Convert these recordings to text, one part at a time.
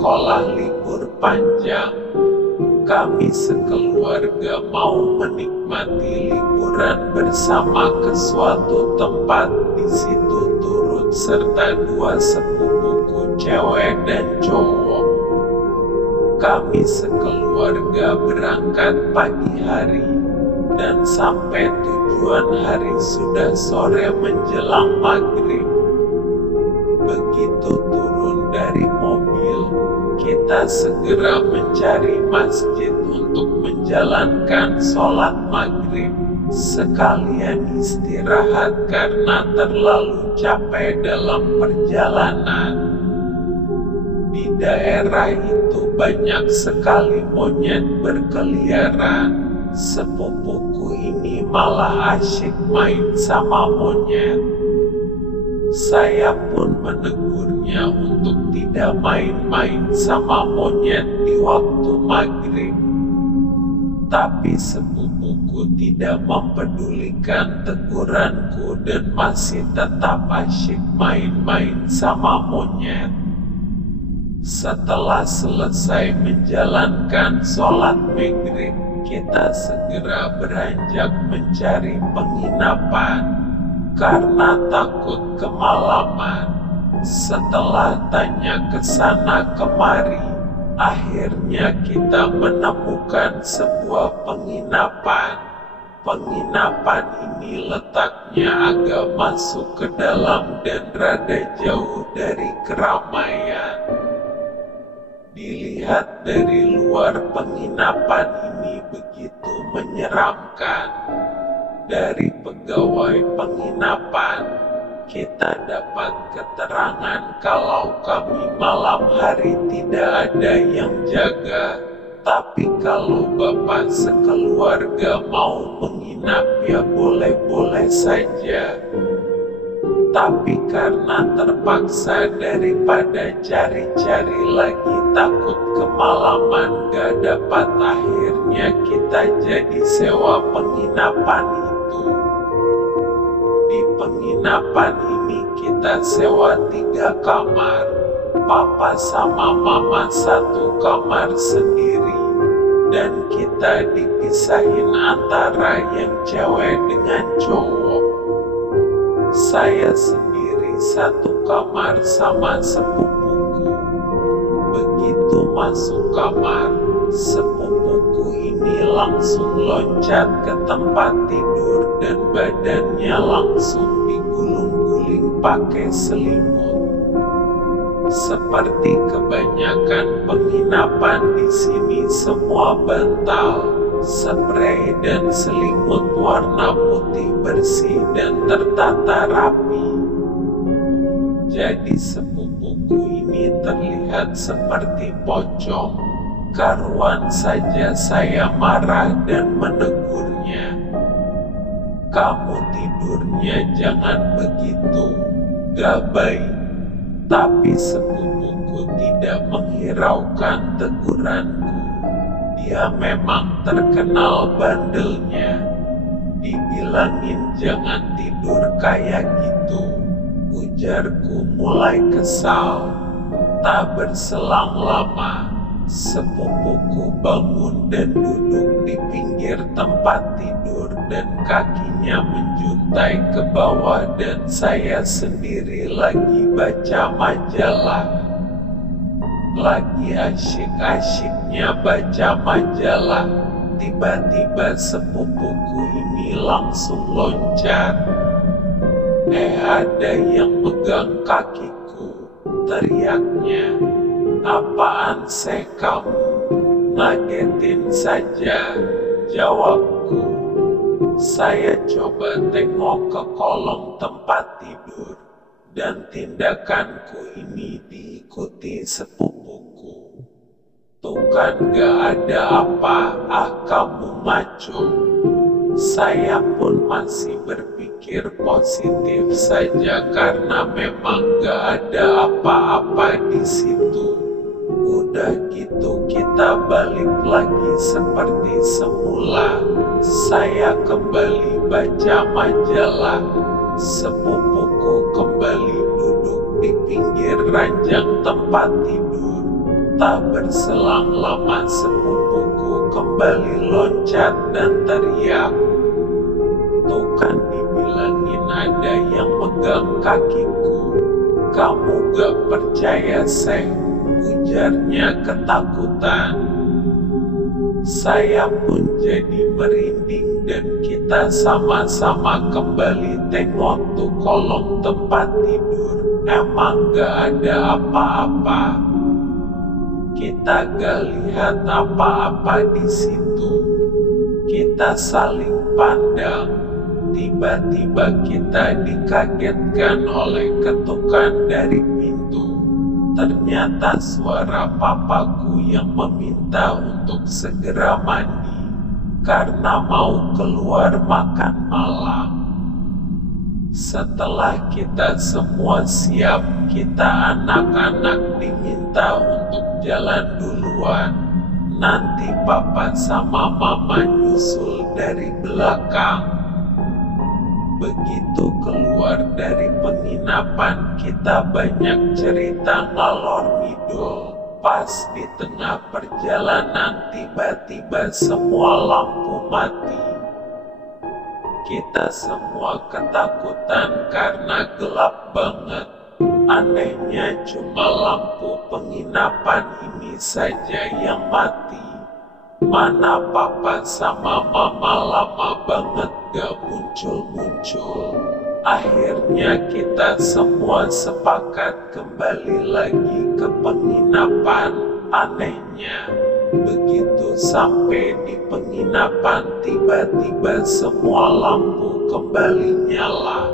sekolah libur panjang. Kami sekeluarga mau menikmati liburan bersama ke suatu tempat. Di situ turut serta dua sepupuku cewek dan cowok. Kami sekeluarga berangkat pagi hari dan sampai tujuan hari sudah sore menjelang maghrib. Begitu turun dari mobil, kita segera mencari masjid untuk menjalankan sholat maghrib, sekalian istirahat karena terlalu capek dalam perjalanan. Di daerah itu banyak sekali monyet berkeliaran. Sepupuku ini malah asyik main sama monyet. Saya pun menegurnya untuk tidak main-main sama monyet di waktu maghrib. Tapi sepupuku tidak mempedulikan teguranku dan masih tetap asyik main-main sama monyet. Setelah selesai menjalankan sholat maghrib, kita segera beranjak mencari penginapan karena takut kemalaman. Setelah tanya ke sana kemari, akhirnya kita menemukan sebuah penginapan. Penginapan ini letaknya agak masuk ke dalam dan rada jauh dari keramaian. Dilihat dari luar, penginapan ini begitu menyeramkan. Dari pegawai penginapan, kita dapat keterangan kalau kami malam hari tidak ada yang jaga. Tapi kalau Bapak sekeluarga mau menginap ya boleh-boleh saja. Tapi karena terpaksa daripada cari-cari lagi takut kemalaman gak dapat, akhirnya kita jadi sewa penginapan itu. Di penginapan ini kita sewa 3 kamar. Papa sama Mama 1 kamar sendiri. Dan kita dipisahin antara yang cewek dengan cowok. Saya sendiri 1 kamar sama sepupuku. Begitu masuk kamar, sepupuku ini langsung loncat ke tempat tidur dan badannya langsung digulung-guling pakai selimut. Seperti kebanyakan penginapan di sini, semua bantal, spray dan selimut warna putih bersih dan tertata rapi. Jadi sepupuku ini terlihat seperti pocong. Karuan saja saya marah dan menegurnya. Kamu tidurnya jangan begitu, gak baik. Tapi sepupuku tidak menghiraukan teguranku. Dia memang terkenal bandelnya. Dibilangin jangan tidur kayak gitu. Ujarku mulai kesal. Tak berselang lama, sepupuku bangun dan duduk di pinggir tempat tidur dan kakinya menjuntai ke bawah dan saya sendiri lagi baca majalah. Lagi asyik-asyiknya baca majalah, tiba-tiba sepupuku ini langsung loncat. Ada yang pegang kakiku, teriaknya. Apaan sih kamu? Ngagetin saja, jawabku. Saya coba tengok ke kolong tempat tidur, dan tindakanku ini diikuti sepupuku. Tuh kan gak ada apa, kamu maco. Saya pun masih berpikir positif saja karena memang gak ada apa-apa di situ. Udah gitu kita balik lagi seperti semula. Saya kembali baca majalah. Sepupuku kembali duduk di pinggir ranjang tempat tidur. Tak berselang lama sepupuku kembali loncat dan teriak, "Tuh kan dibilangin ada yang megang kakiku." "Kamu gak percaya, Seh?" ujarnya ketakutan. Saya pun jadi merinding dan kita sama-sama kembali tengok tuh kolong tempat tidur. Emang gak ada apa-apa. Kita gak lihat apa-apa di situ. Kita saling pandang. Tiba-tiba kita dikagetkan oleh ketukan dari pintu. Ternyata suara papaku yang meminta untuk segera mandi karena mau keluar makan malam. Setelah kita semua siap, kita anak-anak diminta untuk jalan duluan. Nanti papa sama mama nyusul dari belakang. Begitu keluar dari penginapan, kita banyak cerita ngalor ngidul. Pas di tengah perjalanan, tiba-tiba semua lampu mati. Kita semua ketakutan karena gelap banget. Anehnya cuma lampu penginapan ini saja yang mati. Mana papa sama mama lama banget gak muncul-muncul. Akhirnya kita semua sepakat kembali lagi ke penginapan. Anehnya, begitu sampai di penginapan, tiba-tiba semua lampu kembali nyala.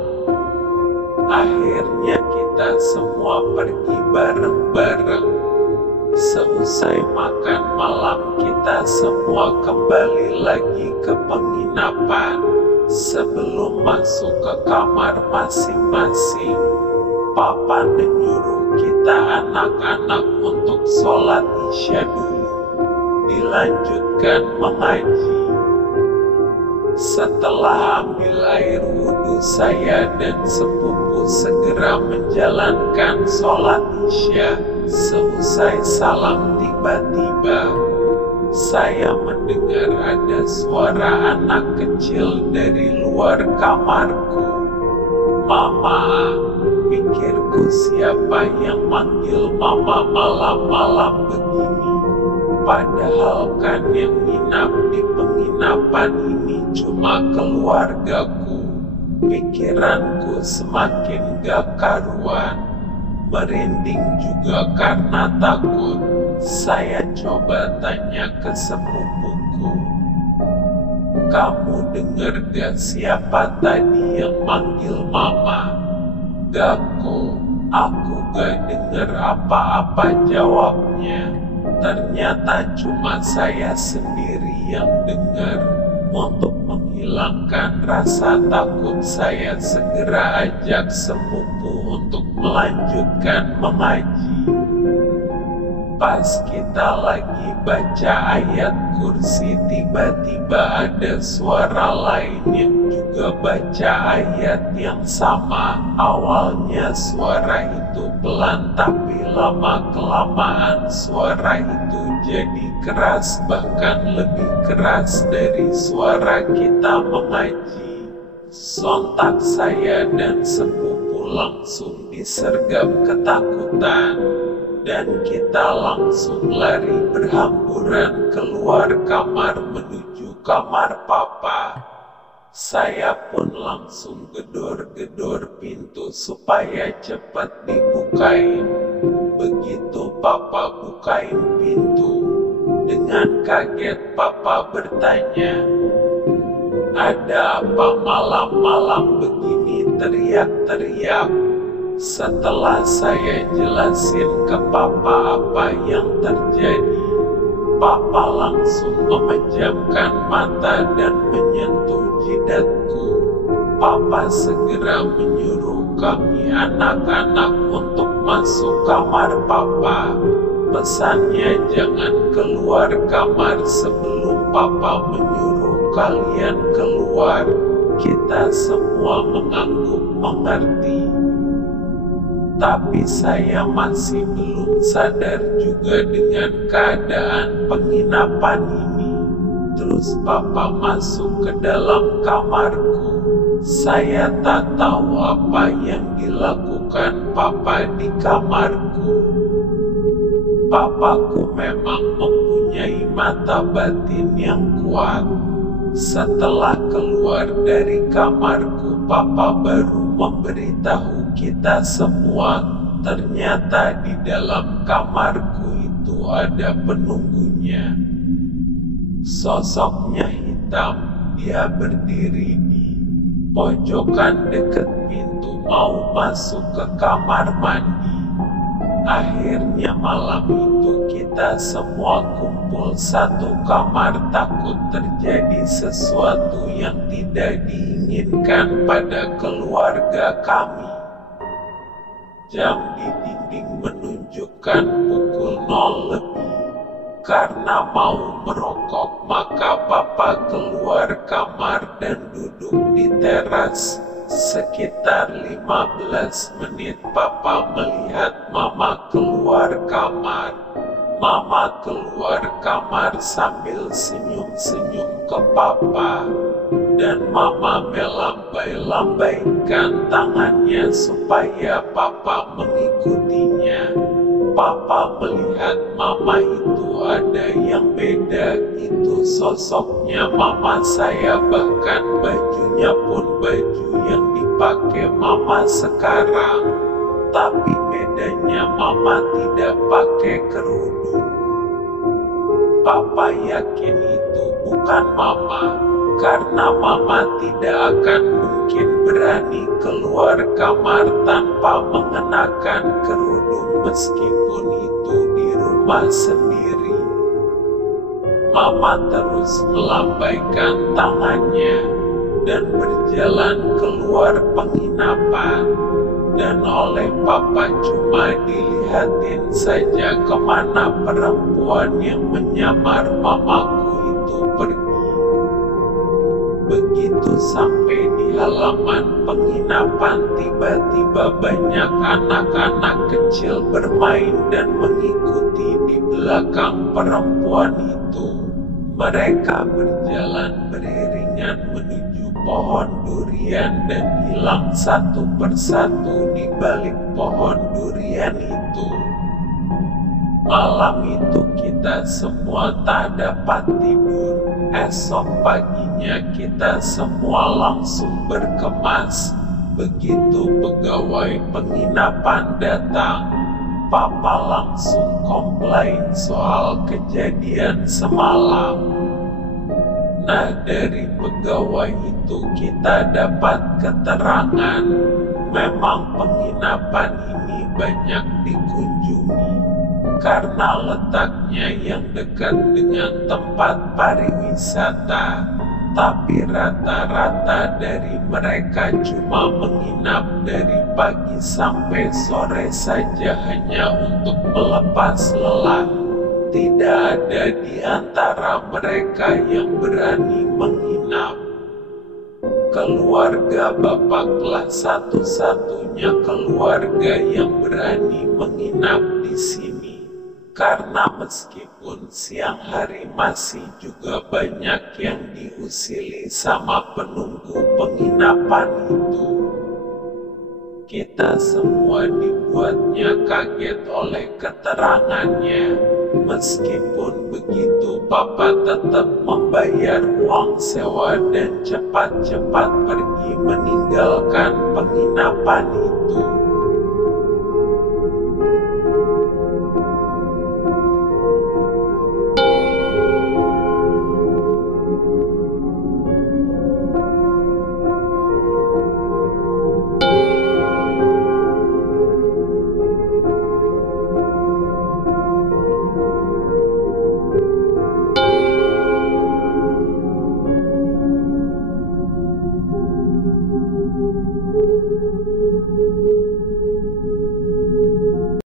Akhirnya kita semua pergi bareng-bareng. Seusai makan malam, kita semua kembali lagi ke penginapan. Sebelum masuk ke kamar masing-masing, papa menyuruh kita anak-anak untuk sholat isya dulu, dilanjutkan mengaji. Setelah ambil air wudhu, saya dan sepupu segera menjalankan sholat isya. Seusai salam, tiba-tiba saya mendengar ada suara anak kecil dari luar kamarku. "Mama," pikirku, siapa yang manggil mama malam-malam begini? Padahal kan yang nginap di penginapan ini cuma keluargaku. Pikiranku semakin gak karuan. Merinding juga karena takut. Saya coba tanya ke sepupuku, "Kamu dengar gak siapa tadi yang manggil mama?" "Gak kok, aku gak dengar apa-apa," jawabnya. Ternyata cuma saya sendiri yang dengar. Untuk menghilangkan rasa takut, saya segera ajak sepupu untuk melanjutkan mengaji. Pas kita lagi baca ayat kursi, tiba-tiba ada suara lain yang juga baca ayat yang sama. Awalnya suara itu pelan, tapi lama-kelamaan suara itu jadi keras, bahkan lebih keras dari suara kita mengaji. Sontak saya dan sepupu langsung disergap ketakutan, dan kita langsung lari berhamburan keluar kamar menuju kamar papa. Saya pun langsung gedor-gedor pintu supaya cepat dibukain. Begitu papa bukain pintu, dengan kaget papa bertanya, "Ada apa malam-malam begini teriak-teriak?" Setelah saya jelasin ke papa apa yang terjadi, papa langsung memejamkan mata dan menyentuh jidatku. Papa segera menyuruh kami anak-anak untuk masuk kamar papa. Pesannya jangan keluar kamar sebelum papa menyuruh kalian keluar. Kita semua mengangguk mengerti. Tapi saya masih belum sadar juga dengan keadaan penginapan ini. Terus Papa masuk ke dalam kamarku. Saya tak tahu apa yang dilakukan Papa di kamarku. Papaku memang mempunyai mata batin yang kuat. Setelah keluar dari kamarku, Papa baru memberitahu kita semua, ternyata di dalam kamarku itu ada penunggunya. Sosoknya hitam, dia berdiri di pojokan dekat pintu mau masuk ke kamar mandi. Akhirnya malam itu kita semua kumpul satu kamar, takut terjadi sesuatu yang tidak diinginkan pada keluarga kami. Jam di dinding menunjukkan pukul 0 lebih. Karena mau merokok, maka Papa keluar kamar dan duduk di teras. Sekitar 15 menit Papa melihat Mama keluar kamar. Mama keluar kamar sambil senyum-senyum ke Papa. Dan Mama melambai-lambaikan tangannya supaya Papa mengikutinya. Papa melihat Mama itu ada yang beda, itu sosoknya Mama saya, bahkan bajunya pun baju yang dipakai Mama sekarang. Tapi bedanya Mama tidak pakai kerudung. Papa yakin itu bukan Mama, karena Mama tidak akan mungkin berani keluar kamar tanpa mengenakan kerudung meskipun itu di rumah sendiri. Mama terus melambaikan tangannya dan berjalan keluar penginapan. Dan oleh Papa cuma dilihatin saja kemana perempuan yang menyamar Mamaku itu pergi. Begitu sampai di halaman penginapan, tiba-tiba banyak anak-anak kecil bermain dan mengikuti di belakang perempuan itu. Mereka berjalan beriringan menuju pohon durian dan hilang satu persatu di balik pohon durian itu. Malam itu kita semua tak dapat tidur. Esok paginya kita semua langsung berkemas. Begitu pegawai penginapan datang, Papa langsung komplain soal kejadian semalam. Nah, dari pegawai itu kita dapat keterangan, memang penginapan ini banyak dikunjungi karena letaknya yang dekat dengan tempat pariwisata. Tapi rata-rata dari mereka cuma menginap dari pagi sampai sore saja hanya untuk melepas lelah. Tidak ada di antara mereka yang berani menginap. Keluarga Bapaklah satu-satunya keluarga yang berani menginap di sini. Karena meskipun siang hari masih juga banyak yang diusili sama penunggu penginapan itu. Kita semua dibuatnya kaget oleh keterangannya. Meskipun begitu, Papa tetap membayar uang sewa dan cepat-cepat pergi meninggalkan penginapan itu.